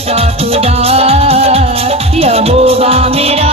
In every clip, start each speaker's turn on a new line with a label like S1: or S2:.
S1: सदा यहोवा मेरा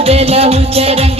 S1: ഉടലഹു ചരംഗ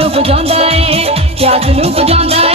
S1: ਨੂੰ ਬੁਝਾਉਂਦਾ ਏ ਪਿਆਸ ਨੂੰ ਬੁਝਾਉਂਦਾ